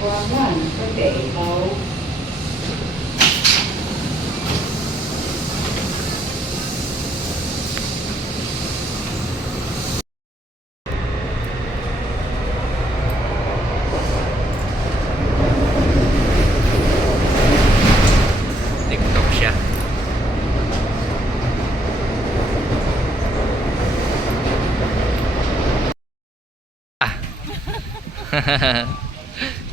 for a run per day, though. TikTok siya.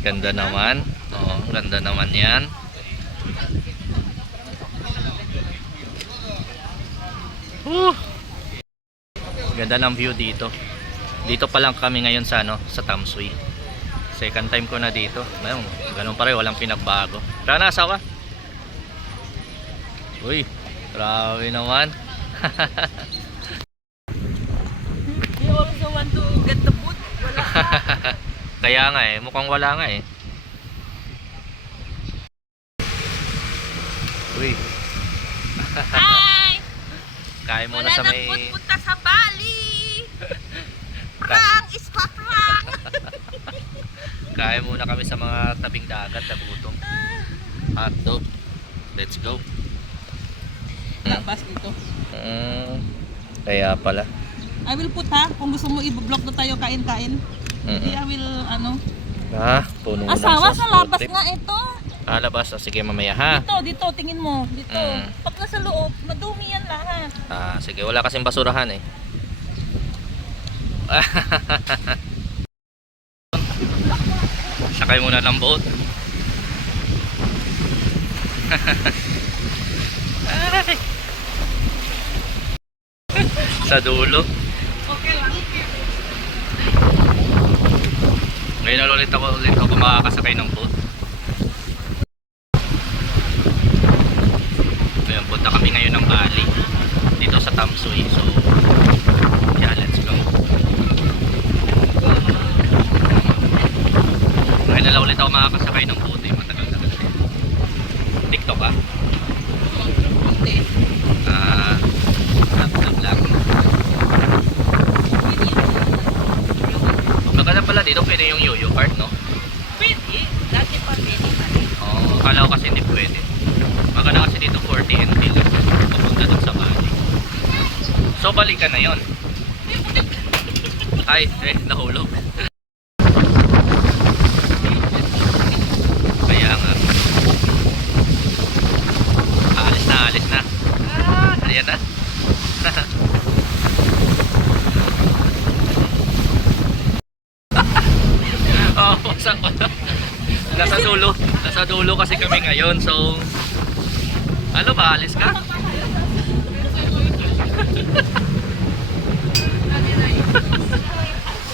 Ganda naman. Oo, ganda naman yan. Ganda ng view dito. Dito pa lang kami ngayon sa sa Tamsui. Second time ko na dito. Ayun, ganun pa rin, walang pinagbago. Tara na, asawa. Uy, grabe naman. You also want to get the boot? Wala pa. Kaya nga mukhang wala nga Uy. Hi! Kain muna Wala sa nang may... punta sa Bali! Prank is pa-prank! Kain muna kami sa mga tabing dagat na gutom. Hotdog. Let's go. Labas dito. Kaya pala. I will put kung gusto mo i-block na tayo kain-kain. Hindi, I will Puno ng Asawa, sauce, sa labas putik. nga ito. Labas. Sige, mamaya ha. Dito, tingin mo. Dito. Pag nasa loob, madumi yan lahat. Sige, wala kasing basurahan Sakay muna ng boat. Sa dulo. Okay lang. Ngayon ulit ako makakasakay ng boat. Ngayon, punta kami ngayon ng Bali. Dito sa Tamsui. So, yeah, let's go. Ngayon na lang ulit ako makakasakay ng boat. Matagal-tagal din. TikTok Okay. Laptop lang. Maganda pala dito, pwede yung yo-yo cart, no? Pwede. Dati pa pwede pa rin. Akala ko kasi hindi pwede. Maganda kasi dito 40 NT lang. Papunta dun sa Bali. So, balikan na yon. Ay, nahulog. Kaya nga. Alis na. Ayan na. Nasa dulo kasi kami ngayon. So, ano ba, alis ka?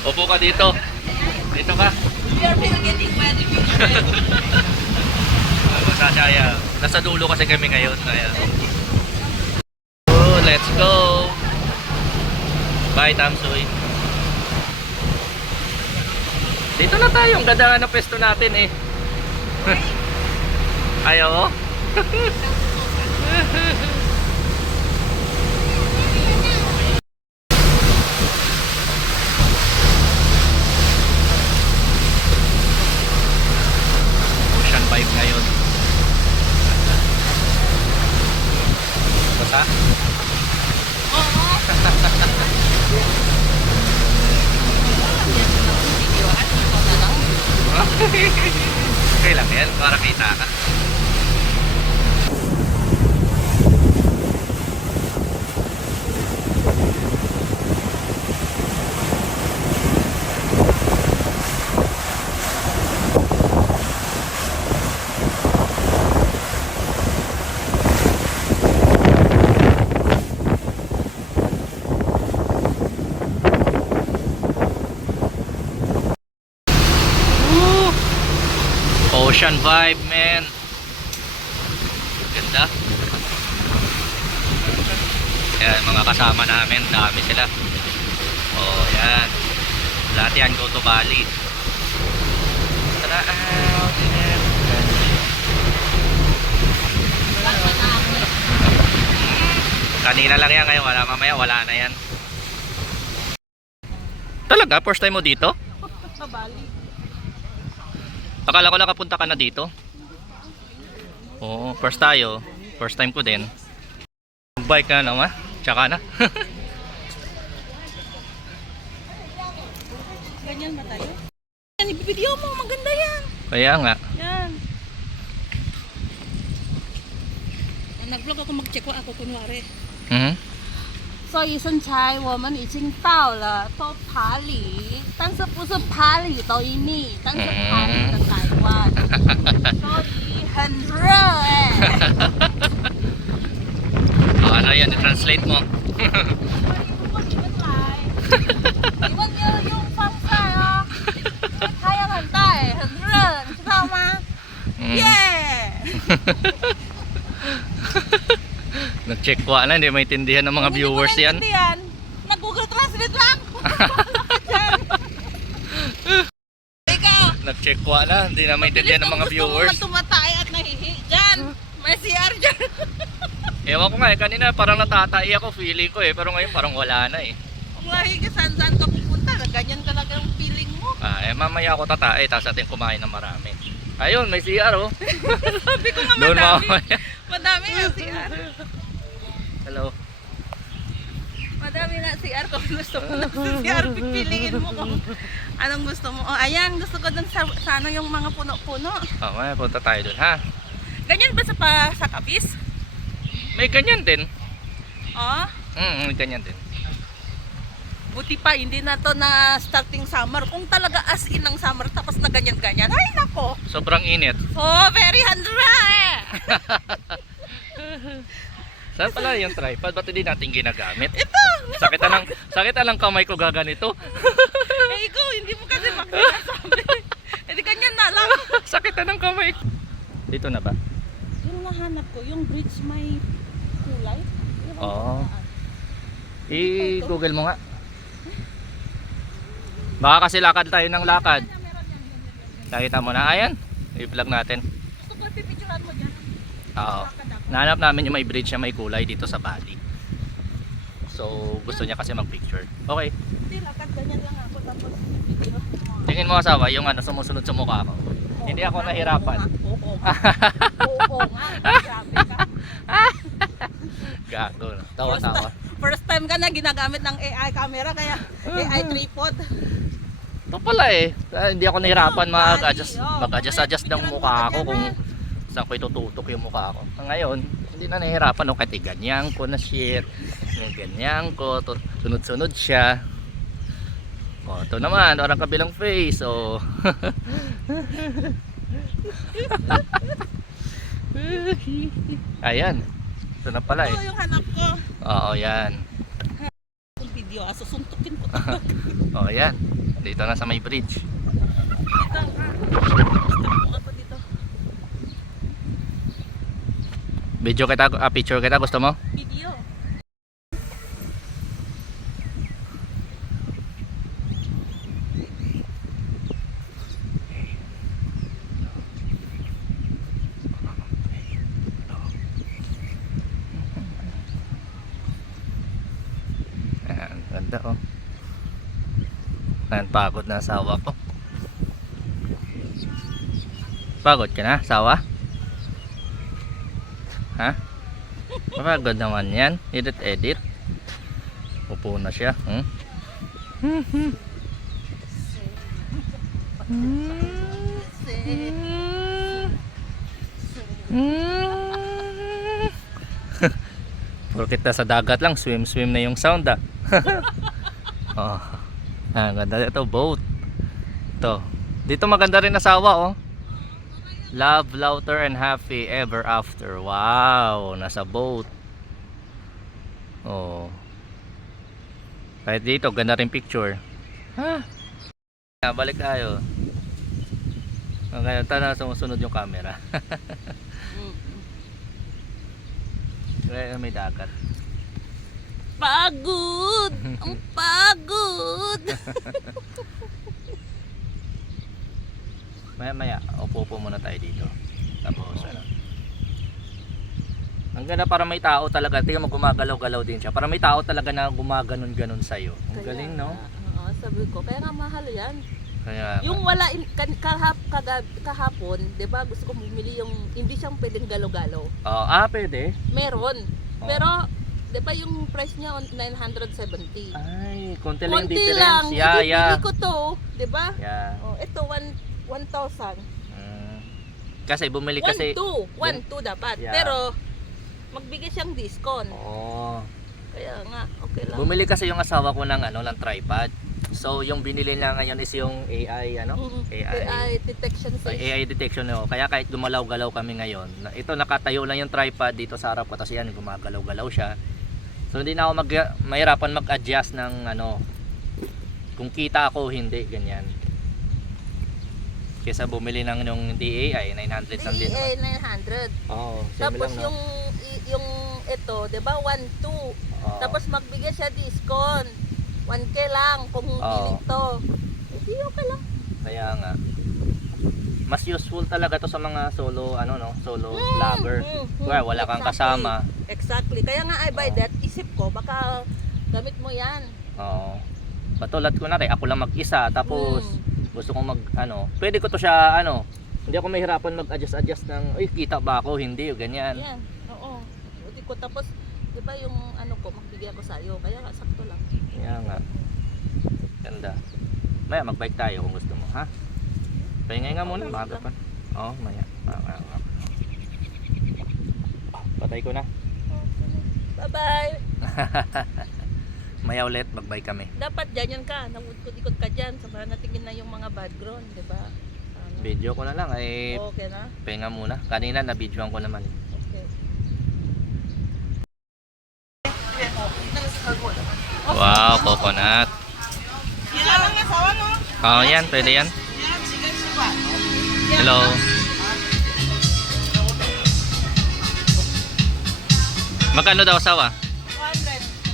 Upo ka dito. Dito ka. We are still getting ready. Masasaya. Nasa dulo kasi kami ngayon. Ayan. Let's go. Bye, Tamsui. Dito na tayo. Ang ganda ng pwesto natin Ayaw mo? Ocean vibe ngayon. Basta? Okay lang yan, para kita ka. Ocean vibe, man. Ganda. Yan, mga kasama namin, dami sila. Yan. Lahat yan, go to Bali. Tara out. Kanina lang yan, ngayon mamaya wala na yan. Talaga? First time mo dito? Sa Bali. Akala ko nakapunta ka na dito. Oo, first tayo. First time ko din. Bike na naman. Tsaka na. Ganyan ba tayo? Yan, ibibideo mo. Maganda yan. Kaya nga. Yan. Nag-vlog ako, mag-check ko ako kunwari. Mhm. 所以现在我们已经到了多爬里，但是不是爬里抖音里，但是爬里的台湾，所以很热哎。 Ano yan, i-translate mo. 如果你们来，你们要用防晒哦，太阳很大哎，很热，你知道吗？ Mm. Yeah! Nag-check ko na, hindi maintindihan ng mga Kung viewers hindi ko yan. maintindihan, Nag-Google Translate lang. Ikaw, Nag-check ko na, hindi na maintindihan ng mga viewers. Gusto mo tumatay at nahihi. Diyan, may CR dyan. Ewan ko nga eh, kanina parang natatai ako, feeling ko eh, pero ngayon parang wala na eh. Kung lahi ka saan ka pupunta, ganyan talaga yung feeling mo. Mamaya ako tatae, tapos atin kumain ng marami. Ayun, may CR oh. Sabi ko nga Doon madami. mamaya. Madami nga CR. Hello. Madami na CR kung gusto mo na CR. Pipiliin mo kung anong gusto mo. Oh, ayan, gusto ko dun sa ano yung mga puno-puno. May punta tayo dun ha. Ganyan ba sa Capiz? May ganyan din. Oh, May ganyan din. buti pa hindi na to na starting summer. Kung talaga as in ng summer tapos na ganyan-ganyan. Ay nako. Sobrang init. Oh, very handra eh. Saan pala yung tripod? Ba't hindi natin ginagamit? Ito. Sakit na lang kamay ko gaganito. Eh ikaw, hindi mo kasi makinasabi. Hindi ganyan na lang. Sakit na ng kamay. Dito na ba? Yung nahanap ko, yung bridge may kulay. Oo. I-google mo nga. Baka kasi lakad tayo ng lakad. Nakita mo na. Ayan. I-vlog natin. Gusto ko pipicturean mo dyan. Oo. Nahanap namin yung may bridge na may kulay dito sa Bali. So, gusto niya kasi mag-picture. Okay. Hindi, lakad ganyan lang ako tapos video mo. Tingin mo asawa, yung ano, sumusunod sa mukha ko. Hindi ako nahirapan. Oo nga. Oo nga. Grabe ka. Gago. Tawa-tawa. First time ka na ginagamit ng AI camera kaya AI tripod. Ito pala eh. Hindi ako nahirapan mag-adjust ng mukha ko kung saan ko itututok yung mukha ko. Ngayon, hindi na nahihirapan. No? Kahit ganyan ko na shit. Ganyan ko. Sunod-sunod siya. O, ito naman. Parang kabilang face. O. Ayan. Ito na pala eh. Ito yung hanap ko. Oo, yan. Yung video, susuntukin ko. O, yan. Dito na sa may bridge. Ito nga. Gusto ko dito. Video kita, picture kita. Gusto mo? Video. Ayan, ganda oh. Ayan, pagod na asawa ko. Pagod ka na, asawa? Ha? Pagod naman yan. Edit. Upo na siya. Porkit na sa dagat lang, swim na yung sound ah. Oh. Ganda ito, boat. Ito. Dito maganda rin asawa oh. Love, laughter, and happy ever after. Wow, nasa boat. Oh. Kahit dito, ganda rin picture. Ha? Balik tayo. Ngayon, na sumusunod yung camera. Kaya may dagat. Pagod! Ang pagod! Maya, upo muna tayo dito. Tapos, ano. Ang ganda para may tao talaga. Tingnan mo, gumagalaw-galaw din siya. Para may tao talaga na gumaganon-ganon sa'yo. Ang galing, no? Oo, sabi ko, kaya nga mahal yan. Kaya, Yung wala, kahapon, 'di ba? Gusto ko bumili yung hindi siyang pwedeng galo-galo. Pwede. Meron. Oh. Pero 'di ba yung price niya 970. Ay, konti lang yung Konti difference. lang. Yeah, yeah. Bibili ko 'to, 'di ba? Yeah. Oh, ito 1,000. Kasi bumili kasi 1,200 dapat. Yeah. Pero magbigay siyang discount. Kaya nga, okay lang. Bumili kasi yung asawa ko ng ng tripod. So yung binili niya ngayon is yung AI AI detection system. AI detection Kaya kahit gumalaw-galaw kami ngayon, ito nakatayo lang yung tripod dito sa harap ko, tapos yan gumagalaw-galaw siya. So hindi na ako mahirapan mag-adjust ng kung kita ako hindi ganyan. Kesa bumili ng yung DAI 900 something. DAI 900. lang, Tapos no? yung ito, 'di ba? 1,200. Tapos magbigay siya discount. 1K lang kung dito. Hindi okay lang. Kaya nga mas useful talaga to sa mga solo solo vlogger. Kaya wala kang kasama. Exactly. Kaya nga I buy that. Isip ko baka gamit mo 'yan. Patulad ko na rin, ako lang mag-isa, tapos gusto kong pwede ko to siya hindi ako mahirapan mag-adjust ng kita ba ako, hindi ganyan. Yan. Oo. Hindi ko tapos 'di ba yung ko magbigay ako sa iyo. Kaya nga sakto lang. Kaya nga. Ganda. Maya mag-bike tayo kung gusto mo, ha? Pahingay nga muna, maaga pa. Maya. Patay ko na. Bye-bye. Maya ulit, mag-bike kami. Dapat ganyan ka, namudkod-ikot ka dyan, sa para natingin na yung mga background, di ba? Video ko na lang, Okay na? pahinga muna. Kanina na-videoan ko naman. Okay. Wow, coconut. Yan lang yung sawa, no? Yan, pwede yan. Yan, sige, suba. Hello. Magkano daw sawa?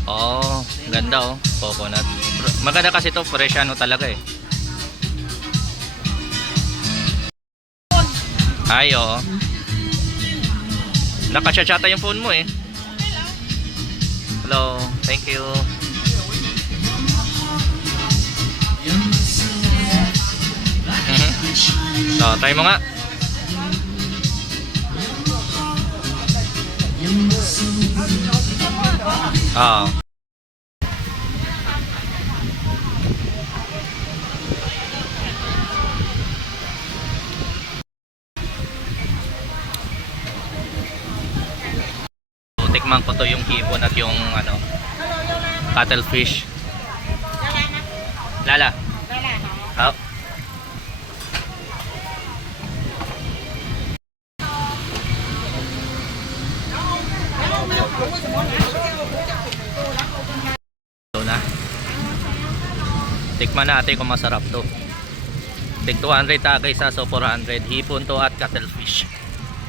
100. Ganda coconut. Maganda kasi to, fresh talaga eh. Ay, oo. Nakachachata yung phone mo eh. Hello, thank you. Try mo nga. Tikman ko to yung hipon at yung cuttlefish. Lala. Ito na. Tikman natin kung masarap to. Tig 200 tagay sa, so 400. Hipon to at cuttlefish.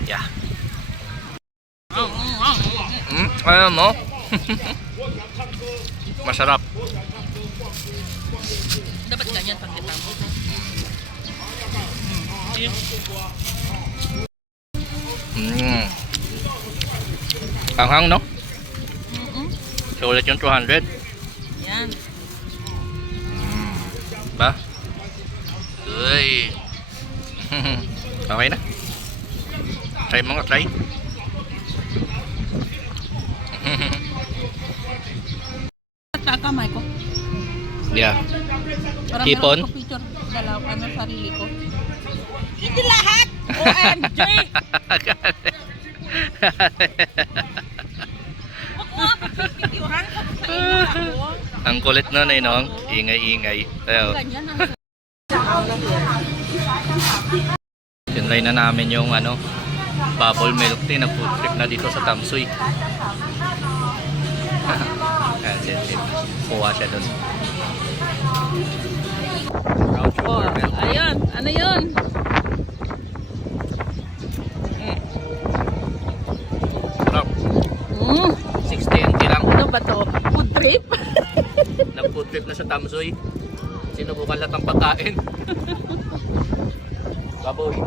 Yeah. Ayan mo. Masarap. Dapat ganyan pag kita mo. Hanghang, no? So ulit yung 200. Yan. Ba? Uy. Okay na. Try mo nga, try. Kakamay ko. Yeah. Parang Hipon? meron ko picture dalaw, sarili ko. Hindi lahat! OMG! Ang kulit nun eh, no? Ingay-ingay. Ayo. Ganyan ang Tinry na namin yung bubble milk tea. Nag-food trip na dito sa Tamsuy. Kuha siya dun. ayun, ano yun? Sarap. 60 NT lang. Ano ba to? Food trip? Nag-food trip na sa Tamsuy. Sinubukan lahat ng pagkain. Baboy.